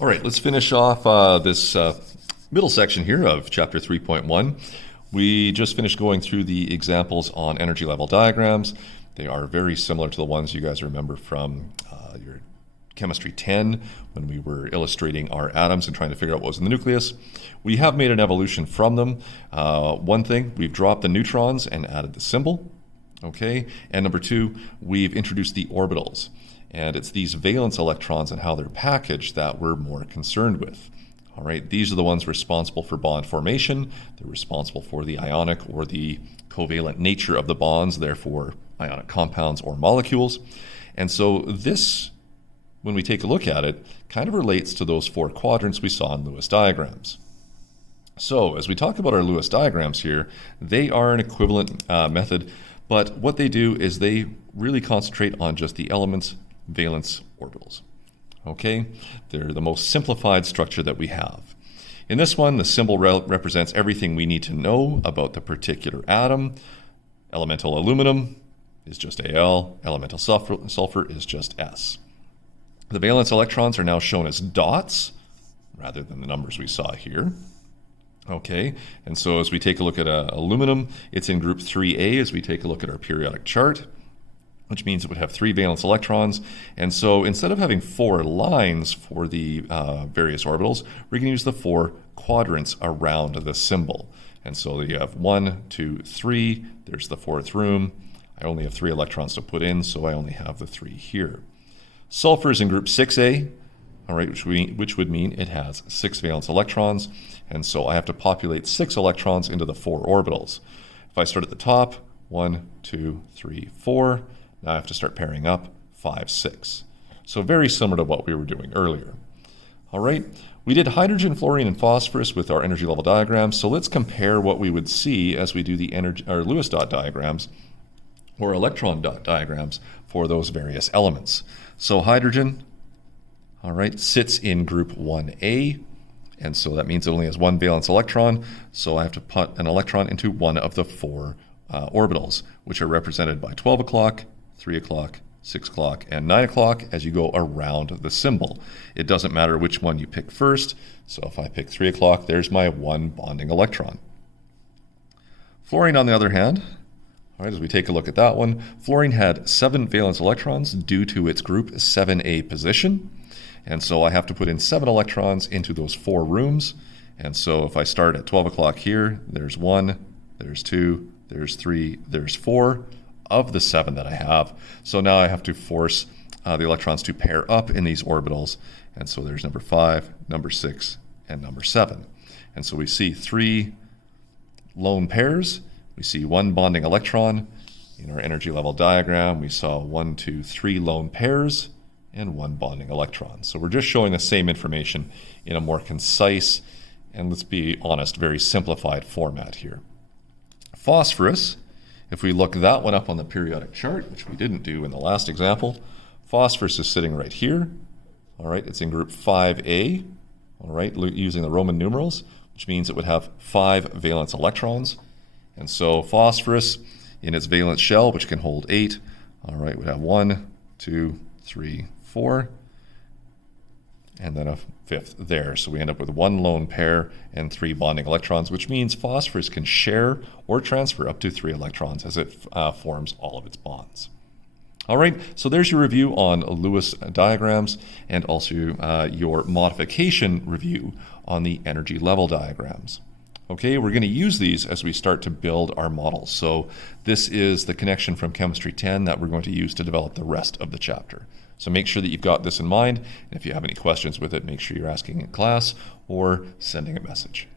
All right, let's finish off this middle section here of Chapter 3.1. We just finished going through the examples on energy level diagrams. They are very similar to the ones you guys remember from your Chemistry 10 when we were illustrating our atoms and trying to figure out what was in the nucleus. We have made an evolution from them. One thing, we've dropped the neutrons and added the symbol. Okay, and number two, we've introduced the orbitals. And it's these valence electrons and how they're packaged that we're more concerned with. All right, these are the ones responsible for bond formation. They're responsible for the ionic or the covalent nature of the bonds, therefore ionic compounds or molecules. And so this, when we take a look at it, kind of relates to those four quadrants we saw in Lewis diagrams. So as we talk about our Lewis diagrams here, they are an equivalent method, but what they do is they really concentrate on just the elements valence orbitals. Okay, they're the most simplified structure that we have. In this one, the symbol represents everything we need to know about the particular atom. Elemental aluminum is just Al, elemental sulfur is just S. The valence electrons are now shown as dots rather than the numbers we saw here. Okay, and so as we take a look at aluminum, it's in group 3A as we take a look at our periodic chart, which means it would have 3 valence electrons. And so instead of having 4 lines for the various orbitals, we're going to use the 4 quadrants around the symbol. And so you have 1, 2, 3. There's the 4th room. I only have 3 electrons to put in, so I only have the 3 here. Sulfur is in group 6A, all right, which would mean it has 6 valence electrons. And so I have to populate 6 electrons into the 4 orbitals. If I start at the top, 1, 2, 3, 4. Now I have to start pairing up 5, 6. So very similar to what we were doing earlier. All right, we did hydrogen, fluorine, and phosphorus with our energy level diagrams. So let's compare what we would see as we do the Lewis dot diagrams or electron dot diagrams for those various elements. So hydrogen, all right, sits in group 1A. And so that means it only has 1 valence electron. So I have to put an electron into one of the 4 orbitals, which are represented by 12 o'clock, 3 o'clock, 6 o'clock, and 9 o'clock as you go around the symbol. It doesn't matter which one you pick first. So if I pick 3 o'clock, there's my 1 bonding electron. Fluorine, on the other hand, all right, as we take a look at that one, fluorine had 7 valence electrons due to its group 7A position. And so I have to put in 7 electrons into those 4 rooms. And so if I start at 12 o'clock here, there's 1, there's 2, there's 3, there's 4 of the 7 that I have. So now I have to force the electrons to pair up in these orbitals. And so there's number 5, number 6, and number 7. And so we see 3 lone pairs. We see 1 bonding electron. In our energy level diagram, we saw 1, 2, 3 lone pairs and 1 bonding electron. So we're just showing the same information in a more concise and, let's be honest, very simplified format here. Phosphorus, if we look that one up on the periodic chart, which we didn't do in the last example, phosphorus is sitting right here. All right, it's in group 5A, all right, using the Roman numerals, which means it would have 5 valence electrons. And so phosphorus in its valence shell, which can hold 8, all right, would have 1, 2, 3, 4, and then a 5th there. So we end up with 1 lone pair and 3 bonding electrons, which means phosphorus can share or transfer up to 3 electrons as it forms all of its bonds. All right, so there's your review on Lewis diagrams and also your modification review on the energy level diagrams. Okay, we're going to use these as we start to build our models. So this is the connection from Chemistry 10 that we're going to use to develop the rest of the chapter. So make sure that you've got this in mind, and if you have any questions with it, make sure you're asking in class or sending a message.